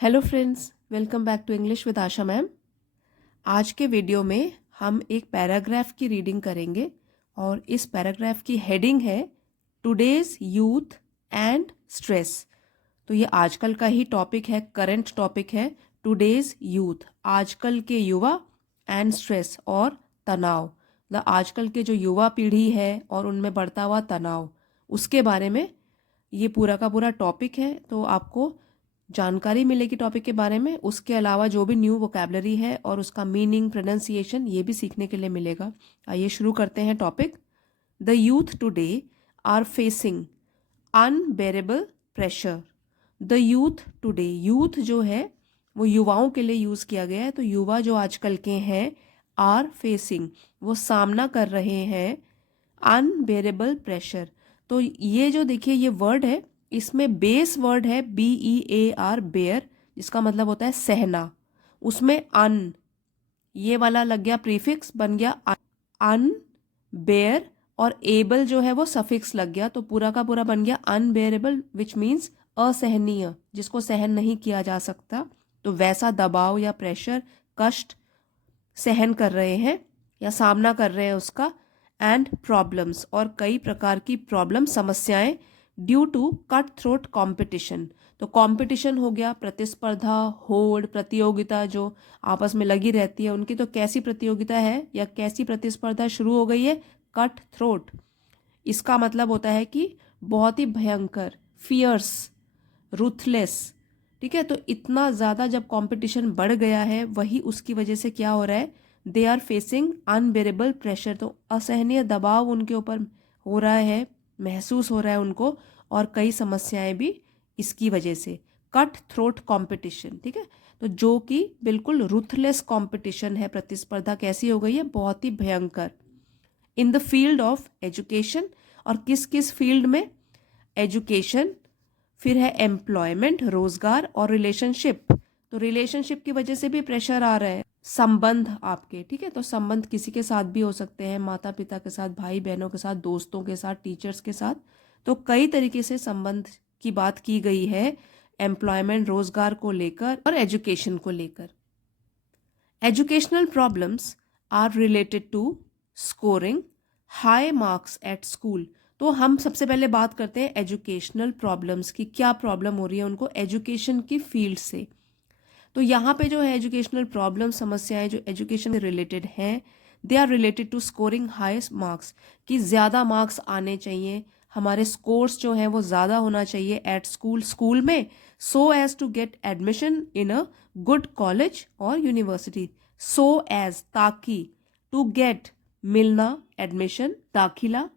Hello friends, welcome back to English with Asha ma'am. आज के video में हम एक पैराग्राफ की रीडिंग करेंगे और इस पैराग्राफ की हेडिंग है टुडेज यूथ एंड स्ट्रेस। तो ये आजकल का ही टॉपिक है, करंट टॉपिक है। टुडेज यूथ, आजकल के युवा, एंड स्ट्रेस और तनाव, मतलब आजकल के जो युवा पीढ़ी है और उनमें बढ़ता हुआ तनाव, उसके बारे में ये पूरा का पूरा टॉपिक है। तो आपको जानकारी मिलेगी टॉपिक के बारे में। उसके अलावा जो भी न्यू वोकैबलरी है और उसका मीनिंग, प्रोनाउंसिएशन, ये भी सीखने के लिए मिलेगा। आइए शुरू करते हैं topic. The youth today are facing unbearable pressure. The youth today, youth जो है वो युवाओं के लिए यूज़ किया गया है। तो युवा जो आजकल के हैं, आर फेसिंग, वो सामना कर रहे हैं अनबेरेबल प्रेशर। तो ये जो देखिए ये वर्ड है, इसमें बेस वर्ड है BEAR, बेयर, जिसका मतलब होता है सहना। उसमें अन, ये वाला लग गया प्रीफिक्स, बन गया अन बेयर, और एबल जो है वो सफिक्स लग गया, तो पूरा का पूरा बन गया अनबेरेबल, विच मीन्स असहनीय, जिसको सहन नहीं किया जा सकता। तो वैसा दबाव या प्रेशर, कष्ट सहन कर रहे हैं या सामना कर रहे हैं उसका। एंड प्रॉब्लम्स, और कई प्रकार की प्रॉब्लम, समस्याएं, due to cut throat competition. तो कॉम्पिटिशन हो गया, प्रतिस्पर्धा, होड़, प्रतियोगिता जो आपस में लगी रहती है उनकी। तो कैसी प्रतियोगिता है या कैसी प्रतिस्पर्धा शुरू हो गई है? Cut throat. इसका मतलब होता है कि बहुत ही भयंकर, फियर्स, रूथलेस। ठीक है, तो इतना ज़्यादा जब कंपटीशन बढ़ गया है, वही उसकी वजह से क्या हो रहा है, they are facing unbearable pressure. तो असहनीय दबाव उनके ऊपर हो रहा है, महसूस हो रहा है उनको, और कई समस्याएं भी इसकी वजह से। कट थ्रोट कंपटीशन, ठीक है, तो जो कि बिल्कुल रूथलेस कंपटीशन है, प्रतिस्पर्धा कैसी हो गई है, बहुत ही भयंकर। In the field of education, और किस किस फील्ड में? एजुकेशन, फिर है एम्प्लॉयमेंट, रोजगार, और रिलेशनशिप। तो रिलेशनशिप की वजह से भी प्रेशर आ रहा है। संबंध आपके, ठीक है, तो संबंध किसी के साथ भी हो सकते हैं, माता पिता के साथ, भाई बहनों के साथ, दोस्तों के साथ, टीचर्स के साथ। तो कई तरीके से संबंध की बात की गई है एम्प्लॉयमेंट, रोजगार को लेकर और एजुकेशन को लेकर। Educational problems are related to scoring high marks at school. तो हम सबसे पहले बात करते हैं एजुकेशनल प्रॉब्लम्स की, क्या प्रॉब्लम हो रही है उनको एजुकेशन की फील्ड से। तो यहाँ पे जो है एजुकेशनल प्रॉब्लम, समस्याएं जो एजुकेशन से रिलेटेड हैं, they are related to scoring highest marks, कि ज़्यादा मार्क्स आने चाहिए, हमारे स्कोर्स जो हैं वो ज़्यादा होना चाहिए एट स्कूल, स्कूल में, so as to get admission in a good college और यूनिवर्सिटी। सो एज, ताकि, टू गेट, मिलना, एडमिशन, दाखिला,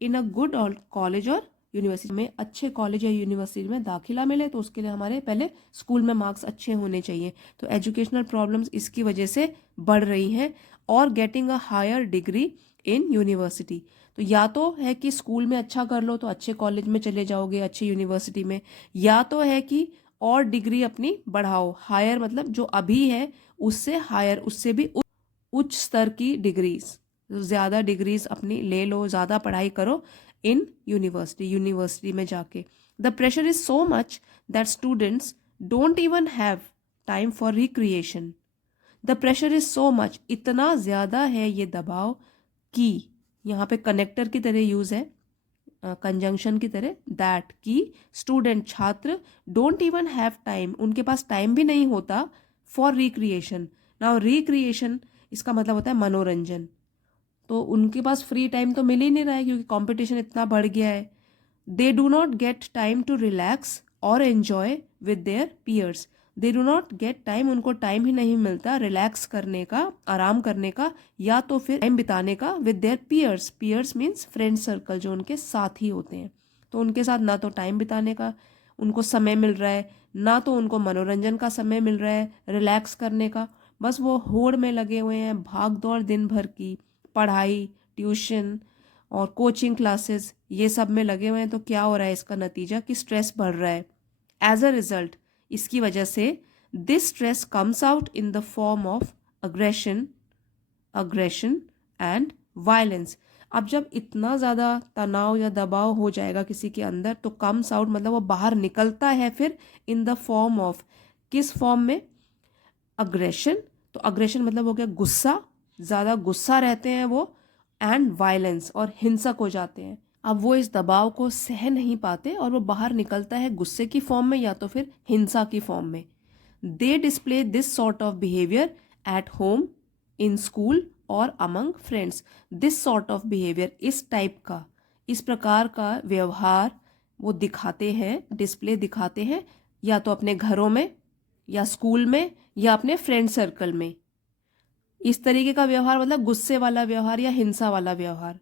इन अ गुड कॉलेज और यूनिवर्सिटी में, अच्छे कॉलेज या यूनिवर्सिटी में दाखिला मिले, तो उसके लिए हमारे पहले स्कूल में मार्क्स अच्छे होने चाहिए। तो एजुकेशनल प्रॉब्लम्स इसकी वजह से बढ़ रही हैं। और getting a higher degree in university, तो या तो है कि स्कूल में अच्छा कर लो तो अच्छे कॉलेज में चले जाओगे, अच्छे यूनिवर्सिटी में, या तो है कि और डिग्री अपनी बढ़ाओ, हायर मतलब जो अभी है उससे हायर, उससे भी उच्च स्तर की डिग्रीज, ज़्यादा डिग्रीज अपनी ले लो, ज़्यादा पढ़ाई करो इन यूनिवर्सिटी में जाके। The pressure is so much that students don't even have time for recreation. The pressure is so much, इतना ज़्यादा है ये दबाव, कि यहाँ पे कनेक्टर की तरह यूज़ है, कंजंक्शन की तरह, दैट, कि स्टूडेंट, छात्र, डोंट इवन हैव टाइम, उनके पास टाइम भी नहीं होता, फॉर रिक्रिएशन। नाउ रिक्रिएशन, इसका मतलब होता है मनोरंजन। तो उनके पास फ्री टाइम तो मिल ही नहीं रहा है क्योंकि कंपटीशन इतना बढ़ गया है। They do not get time to relax और enjoy with their peers. They do not get time, उनको टाइम ही नहीं मिलता रिलैक्स करने का, आराम करने का, या तो फिर टाइम बिताने का with their peers. Peers means friend circle, जो उनके साथी होते हैं। तो उनके साथ ना तो टाइम बिताने का उनको समय मिल रहा है, ना तो उनको मनोरंजन का समय मिल रहा है, रिलैक्स करने का। बस वो होड़ में लगे हुए हैं, भाग दौड़ दिन भर की, पढ़ाई, ट्यूशन और कोचिंग क्लासेस, ये सब में लगे हुए हैं। तो क्या हो रहा है इसका नतीजा, कि स्ट्रेस बढ़ रहा है। एज अ रिजल्ट, इसकी वजह से this stress comes out in the form of aggression and violence. अब जब इतना ज़्यादा तनाव या दबाव हो जाएगा किसी के अंदर, तो कम्स आउट मतलब वो बाहर निकलता है फिर इन द फॉर्म ऑफ, किस फॉर्म में? अग्रेशन, तो अग्रेशन मतलब हो गया गुस्सा, ज़्यादा गुस्सा रहते हैं वो, एंड वायलेंस, और हिंसक हो जाते हैं। अब वो इस दबाव को सह नहीं पाते और वो बाहर निकलता है गुस्से की फॉर्म में या तो फिर हिंसा की फॉर्म में। They display this sort of behaviour at home, in school और among friends. This sort of behaviour, इस टाइप का, इस प्रकार का व्यवहार वो दिखाते हैं, डिस्प्ले दिखाते हैं या तो अपने घरों में या स्कूल में या अपने फ्रेंड सर्कल में। इस तरीके का व्यवहार मतलब गुस्से वाला व्यवहार या हिंसा वाला व्यवहार।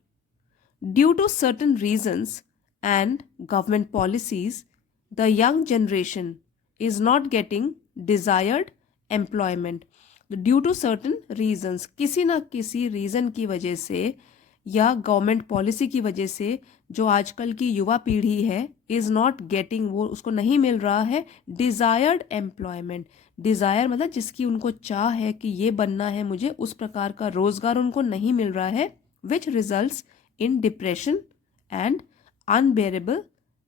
Due to certain reasons and government policies, the young generation is not getting desired employment. Due to certain reasons, किसी ना किसी रीजन की वजह से या गवर्नमेंट पॉलिसी की वजह से जो आजकल की युवा पीढ़ी है इज नॉट गेटिंग, वो उसको नहीं मिल रहा है डिजायर्ड एम्प्लॉयमेंट। डिजायर मतलब जिसकी उनको चाह है कि ये बनना है मुझे, उस प्रकार का रोजगार उनको नहीं मिल रहा है, which results in depression and unbearable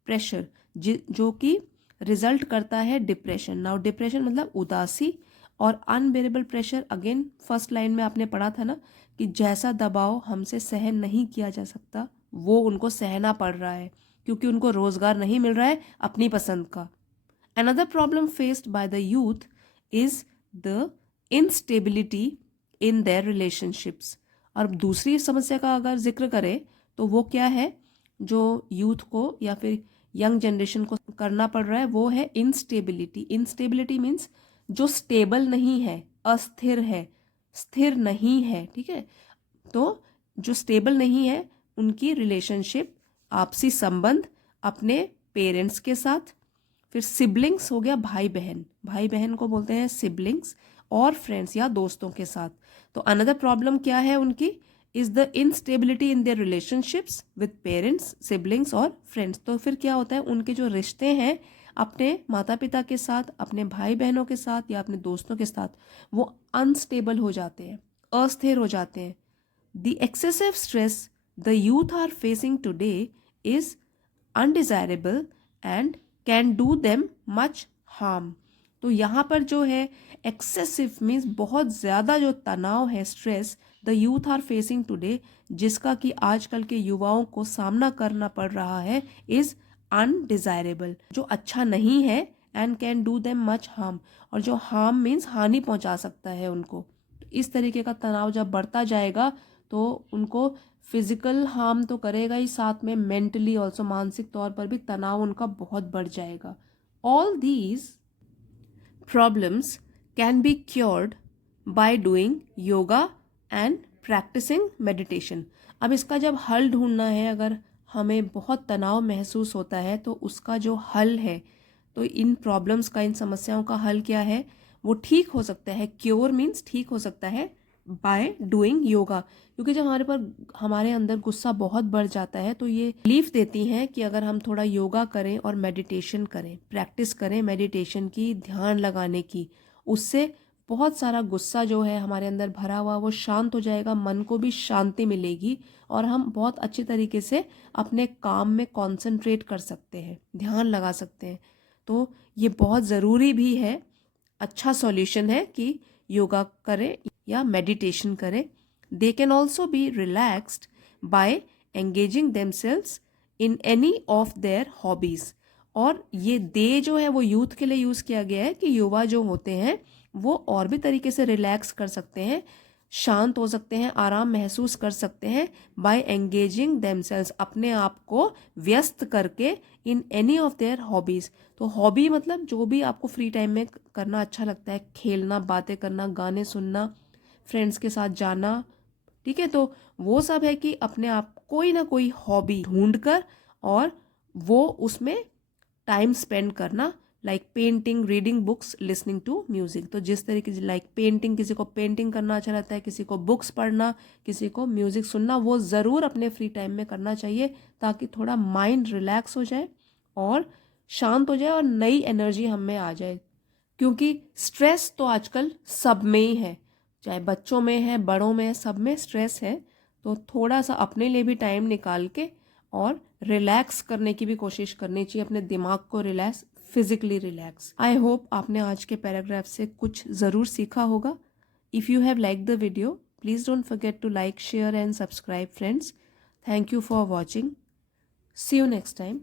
pressure, जो कि रिजल्ट करता है डिप्रेशन। नाउ डिप्रेशन मतलब उदासी, और unbearable pressure again first line में आपने पढ़ा था ना कि जैसा दबाव हमसे सहन नहीं किया जा सकता वो उनको सहना पड़ रहा है क्योंकि उनको रोजगार नहीं मिल रहा है अपनी पसंद का। Another problem faced by the youth is the instability in their relationships। और दूसरी समस्या का अगर जिक्र करें तो वो क्या है जो यूथ को या फिर यंग जनरेशन को करना पड़ रहा है, वो है इंस्टेबिलिटी। इंस्टेबिलिटी मीन्स जो स्टेबल नहीं है, अस्थिर है, स्थिर नहीं है, ठीक है। तो जो स्टेबल नहीं है उनकी रिलेशनशिप, आपसी संबंध अपने पेरेंट्स के साथ, फिर सिबलिंग्स हो गया भाई बहन, भाई बहन को बोलते हैं सिबलिंग्स, और फ्रेंड्स या दोस्तों के साथ। तो अनदर प्रॉब्लम क्या है उनकी, is the instability in their relationships with parents, siblings और फ्रेंड्स। तो फिर क्या होता है, उनके जो रिश्ते हैं अपने माता पिता के साथ, अपने भाई बहनों के साथ या अपने दोस्तों के साथ, वो अनस्टेबल हो जाते हैं, अस्थिर हो जाते हैं। The excessive stress the youth are facing today is undesirable and can do them much harm. तो यहाँ पर जो है एक्सेसिव मीन्स बहुत ज़्यादा जो तनाव है, stress the youth are facing today, जिसका कि आजकल के युवाओं को सामना करना पड़ रहा है, इज़ अनडिजायरेबल, जो अच्छा नहीं है, and can do them much harm, और जो हार्म मीन्स हानि पहुंचा सकता है उनको। इस तरीके का तनाव जब बढ़ता जाएगा तो उनको फिजिकल हार्म तो करेगा ही, साथ में मेंटली ऑल्सो, मानसिक तौर पर भी तनाव उनका बहुत बढ़ जाएगा। All these problems can be cured by doing yoga and practising meditation. अब इसका जब हल ढूंढना है, अगर हमें बहुत तनाव महसूस होता है तो उसका जो हल है, तो इन प्रॉब्लम्स का, इन समस्याओं का हल क्या है, वो ठीक हो सकता है, क्योर मीन्स ठीक हो सकता है, बाय डूइंग योगा। क्योंकि जब हमारे अंदर गुस्सा बहुत बढ़ जाता है तो ये रिलीफ देती हैं कि अगर हम थोड़ा योगा करें और मेडिटेशन करें, प्रैक्टिस करें मेडिटेशन की, ध्यान लगाने की, उससे बहुत सारा गुस्सा जो है हमारे अंदर भरा हुआ वो शांत हो जाएगा, मन को भी शांति मिलेगी और हम बहुत अच्छे तरीके से अपने काम में कंसंट्रेट कर सकते हैं, ध्यान लगा सकते हैं। तो ये बहुत ज़रूरी भी है, अच्छा सॉल्यूशन है कि योगा करें या मेडिटेशन करें। They can also be relaxed by engaging themselves in any of their hobbies. और ये दे जो है वो यूथ के लिए यूज़ किया गया है कि युवा जो होते हैं वो और भी तरीके से रिलैक्स कर सकते हैं, शांत हो सकते हैं, आराम महसूस कर सकते हैं, बाय एंगेजिंग देमसेल्व्स, अपने आप को व्यस्त करके, इन एनी ऑफ देयर हॉबीज़। तो हॉबी मतलब जो भी आपको फ्री टाइम में करना अच्छा लगता है, खेलना, बातें करना, गाने सुनना, फ्रेंड्स के साथ जाना, ठीक है। तो वो सब है कि अपने आप कोई ना कोई हॉबी ढूंढ कर और वो उसमें टाइम स्पेंड करना, like painting, reading books, listening to music. तो जिस तरीके से लाइक पेंटिंग, किसी को पेंटिंग करना अच्छा लगता है, किसी को बुक्स पढ़ना, किसी को म्यूजिक सुनना, वो ज़रूर अपने फ्री टाइम में करना चाहिए ताकि थोड़ा माइंड रिलैक्स हो जाए और शांत हो जाए और नई एनर्जी हम में आ जाए। क्योंकि स्ट्रेस तो आजकल सब में ही है, चाहे बच्चों में है, बड़ों में है, सब में स्ट्रेस है। तो थोड़ा सा अपने लिए भी टाइम निकाल के और रिलैक्स करने की भी कोशिश करनी चाहिए, अपने दिमाग को relax, physically relax. I hope आपने आज के पैराग्राफ से कुछ ज़रूर सीखा होगा। If you have like the video, please don't forget to like, share and subscribe friends. Thank you for watching. See you next time.